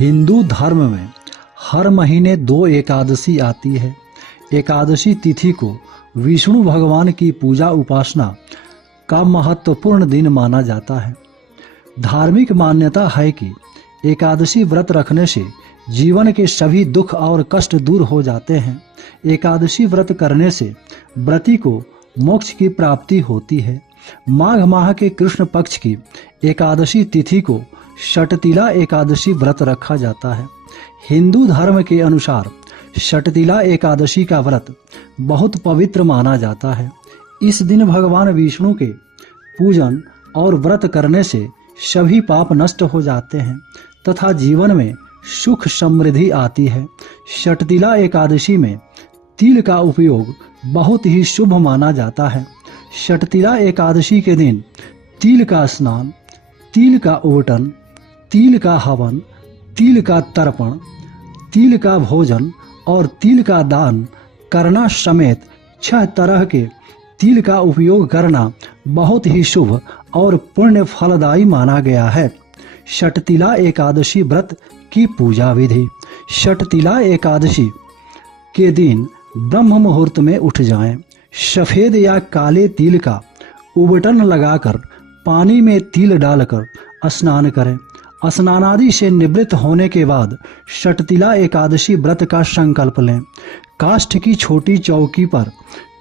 हिंदू धर्म में हर महीने 2 एकादशी आती है। एकादशी तिथि को विष्णु भगवान की पूजा उपासना का महत्वपूर्ण दिन माना जाता है। धार्मिक मान्यता है कि एकादशी व्रत रखने से जीवन के सभी दुख और कष्ट दूर हो जाते हैं। एकादशी व्रत करने से व्रती को मोक्ष की प्राप्ति होती है। माघ माह के कृष्ण पक्ष की एकादशी तिथि को षटतिला एकादशी व्रत रखा जाता है। हिंदू धर्म के अनुसार षटतिला एकादशी का व्रत बहुत पवित्र माना जाता है। इस दिन भगवान विष्णु के पूजन और व्रत करने से सभी पाप नष्ट हो जाते हैं तथा जीवन में सुख समृद्धि आती है। षटतिला एकादशी में तिल का उपयोग बहुत ही शुभ माना जाता है। षटतिला एकादशी के दिन तिल का स्नान, तिल का उबटन, तिल का हवन, तिल का तर्पण, तिल का भोजन और तिल का दान करना समेत 6 तरह के तिल का उपयोग करना बहुत ही शुभ और पुण्य फलदायी माना गया है। षटतिला एकादशी व्रत की पूजा विधि। षटतिला एकादशी के दिन ब्रह्म मुहूर्त में उठ जाएं। सफेद या काले तिल का उबटन लगाकर पानी में तिल डालकर स्नान करें। स्नानादि से निवृत्त होने के बाद षटतिला एकादशी व्रत का संकल्प लें। काष्ठ की छोटी चौकी पर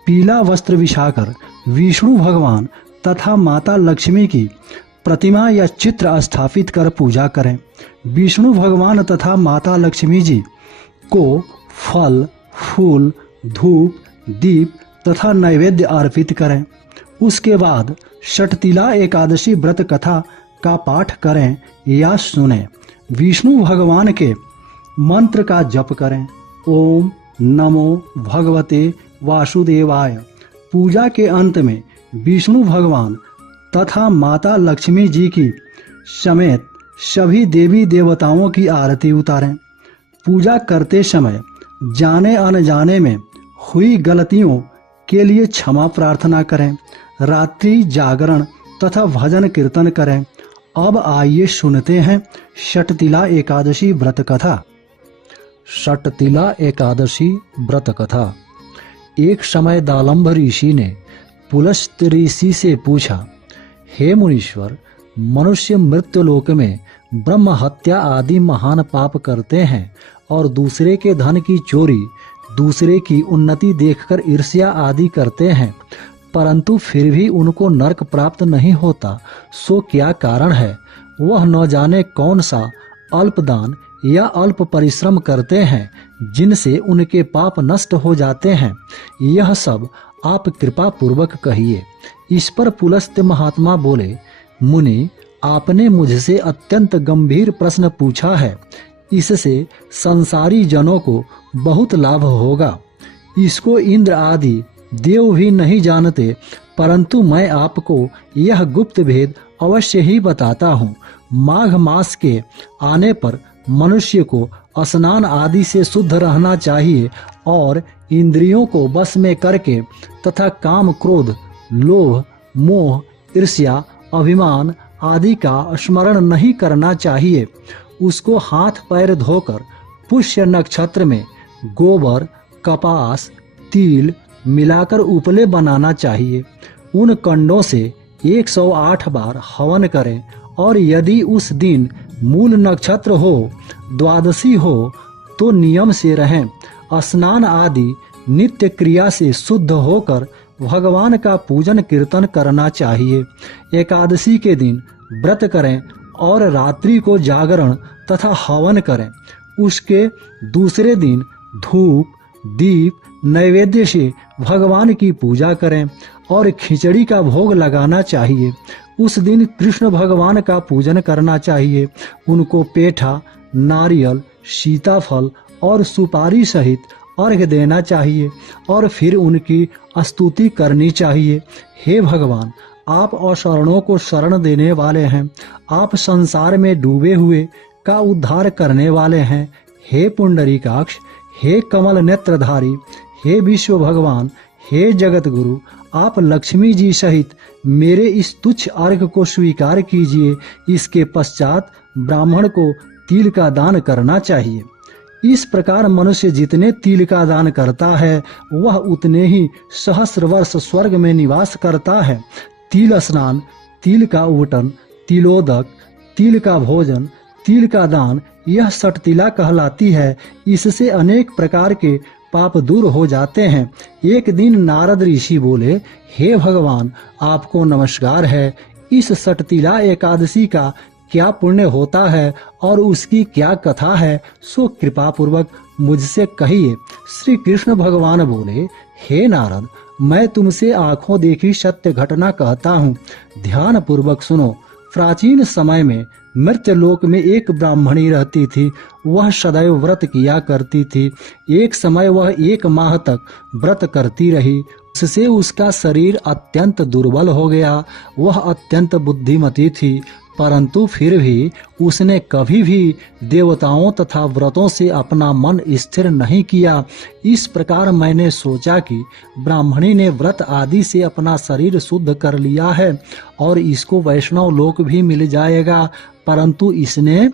पीला वस्त्र बिछाकर विष्णु भगवान तथा माता लक्ष्मी की प्रतिमा या चित्र स्थापित कर पूजा करें। विष्णु भगवान तथा माता लक्ष्मी जी को फल, फूल, धूप, दीप तथा नैवेद्य अर्पित करें। उसके बाद षटतिला एकादशी व्रत कथा का पाठ करें या सुनें। विष्णु भगवान के मंत्र का जप करें। ओम नमो भगवते वासुदेवाय। पूजा के अंत में विष्णु भगवान तथा माता लक्ष्मी जी की समेत सभी देवी देवताओं की आरती उतारें। पूजा करते समय जाने अनजाने में हुई गलतियों के लिए क्षमा प्रार्थना करें। रात्रि जागरण तथा भजन कीर्तन करें। अब आइए सुनते हैं षटतिला एकादशी व्रत कथा। षटतिला एकादशी व्रत कथा। एक समय दालंभ ऋषि ने पुलस्त ऋषि से पूछा, हे मुनीश्वर, मनुष्य मृत्युलोक में ब्रह्म हत्या आदि महान पाप करते हैं और दूसरे के धन की चोरी, दूसरे की उन्नति देखकर ईर्ष्या आदि करते हैं, परंतु फिर भी उनको नरक प्राप्त नहीं होता, सो क्या कारण है? वह न जाने कौन सा अल्प दान या अल्प परिश्रम करते हैं जिनसे उनके पाप नष्ट हो जाते हैं। यह सब आप कृपा पूर्वक कहिए। इस पर पुलस्त महात्मा बोले, मुनि, आपने मुझसे अत्यंत गंभीर प्रश्न पूछा है। इससे संसारी जनों को बहुत लाभ होगा। इसको इंद्र आदि देव भी नहीं जानते, परंतु मैं आपको यह गुप्त भेद अवश्य ही बताता हूँ। माघ मास के आने पर मनुष्य को स्नान आदि से शुद्ध रहना चाहिए और इंद्रियों को बस में करके तथा काम, क्रोध, लोभ, मोह, ईर्ष्या, अभिमान आदि का स्मरण नहीं करना चाहिए। उसको हाथ पैर धोकर पुष्य नक्षत्र में गोबर, कपास, तिल मिलाकर उपले बनाना चाहिए। उन कंडों से 108 बार हवन करें और यदि उस दिन मूल नक्षत्र हो, द्वादशी हो, तो नियम से रहें। स्नान आदि नित्य क्रिया से शुद्ध होकर भगवान का पूजन कीर्तन करना चाहिए। एकादशी के दिन व्रत करें और रात्रि को जागरण तथा हवन करें। उसके दूसरे दिन धूप, दीप, नैवेद्य से भगवान की पूजा करें और खिचड़ी का भोग लगाना चाहिए। उस दिन कृष्ण भगवान का पूजन करना चाहिए। उनको पेठा, नारियल, सीताफल और सुपारी सहित अर्घ्य देना चाहिए और फिर उनकी स्तुति करनी चाहिए। हे भगवान, आप अशरणों को शरण देने वाले हैं। आप संसार में डूबे हुए का उद्धार करने वाले हैं। हे पुंडरीकाक्ष, हे कमल नेत्रधारी, हे विश्व भगवान, हे जगत गुरु, आप लक्ष्मी जी सहित मेरे इस तुच्छ अर्घ को स्वीकार कीजिए। इसके पश्चात ब्राह्मण को तिल का दान करना चाहिए। इस प्रकार मनुष्य जितने तिल का दान करता है वह उतने ही सहस्र वर्ष स्वर्ग में निवास करता है। तिल स्नान, तिल का उबटन, तिलोदक, तिल का भोजन, तिल का दान, यह सटतिला कहलाती है। इससे अनेक प्रकार के पाप दूर हो जाते हैं। एक दिन नारद ऋषि बोले, हे भगवान, आपको नमस्कार है। इस सटतिला एकादशी का क्या पुण्य होता है और उसकी क्या कथा है, सो कृपा पूर्वक मुझसे कहिए। श्री कृष्ण भगवान बोले, हे नारद, मैं तुमसे आंखों देखी सत्य घटना कहता हूँ, ध्यान पूर्वक सुनो। प्राचीन समय में मर्त्यलोक में एक ब्राह्मणी रहती थी। वह सदैव व्रत किया करती थी। एक समय वह 1 माह तक व्रत करती रही। उससे उसका शरीर अत्यंत दुर्बल हो गया। वह अत्यंत बुद्धिमती थी, परंतु फिर भी उसने कभी भी देवताओं तथा व्रतों से अपना मन स्थिर नहीं किया। इस प्रकार मैंने सोचा कि ब्राह्मणी ने व्रत आदि से अपना शरीर शुद्ध कर लिया है और इसको वैष्णव लोक भी मिल जाएगा, परंतु इसने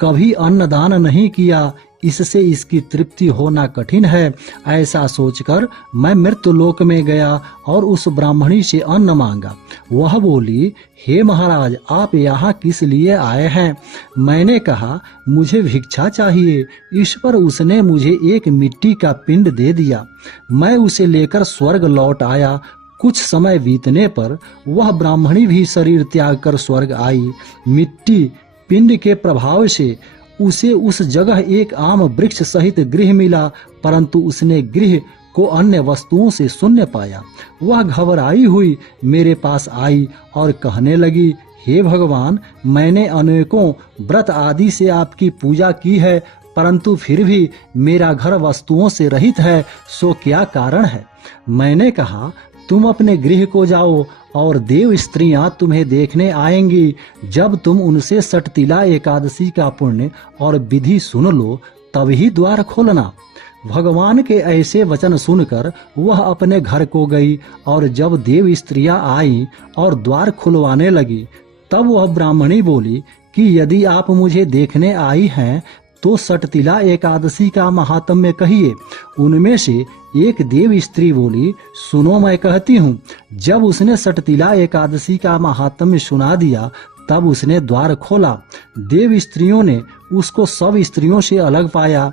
कभी अन्नदान नहीं किया, इससे इसकी तृप्ति होना कठिन है। ऐसा सोचकर मैं मृत्युलोक में गया और उस ब्राह्मणी से अन्न मांगा। वह बोली, हे महाराज, आप यहाँ किस लिए आए हैं? मैंने कहा, मुझे भिक्षा चाहिए। इस पर उसने मुझे एक मिट्टी का पिंड दे दिया। मैं उसे लेकर स्वर्ग लौट आया। कुछ समय बीतने पर वह ब्राह्मणी भी शरीर त्याग कर स्वर्ग आई। मिट्टी पिंड के प्रभाव से उसे उस जगह एक आम वृक्ष सहित गृह मिला, परंतु उसने गृह को अन्य वस्तुओं से शून्य पाया। वह घबराई हुई मेरे पास आई और कहने लगी, हे भगवान, मैंने अनेकों व्रत आदि से आपकी पूजा की है, परंतु फिर भी मेरा घर वस्तुओं से रहित है, सो क्या कारण है? मैंने कहा, तुम अपने गृह को जाओ और देव स्त्रियां तुम्हें देखने आएंगी। जब तुम उनसे सटतिला एकादशी का पुण्य और विधि सुन लो, तभी द्वार खोलना। भगवान के ऐसे वचन सुनकर वह अपने घर को गई और जब देव स्त्रियां आई और द्वार खुलवाने लगी, तब वह ब्राह्मणी बोली कि यदि आप मुझे देखने आई हैं तो सटतिला एकादशी का महात्म्य कहिए। उनमें से एक देव स्त्री बोली, सुनो, मैं कहती हूँ। जब उसने सटतिला एकादशी का महात्म्य सुना दिया, तब उसने द्वार खोला। देव स्त्रियों ने उसको सब स्त्रियों से अलग पाया।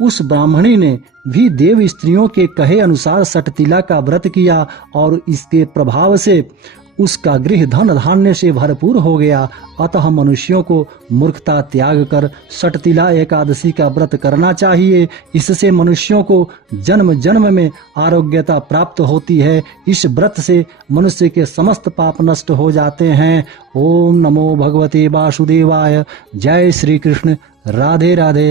उस ब्राह्मणी ने भी देव स्त्रियों के कहे अनुसार सटतिला का व्रत किया और इसके प्रभाव से उसका गृह धन धान्य से भरपूर हो गया। अतः मनुष्यों को मूर्खता त्याग कर सटतिला एकादशी का व्रत करना चाहिए। इससे मनुष्यों को जन्म जन्म में आरोग्यता प्राप्त होती है। इस व्रत से मनुष्य के समस्त पाप नष्ट हो जाते हैं। ओम नमो भगवते वासुदेवाय। जय श्री कृष्ण। राधे राधे।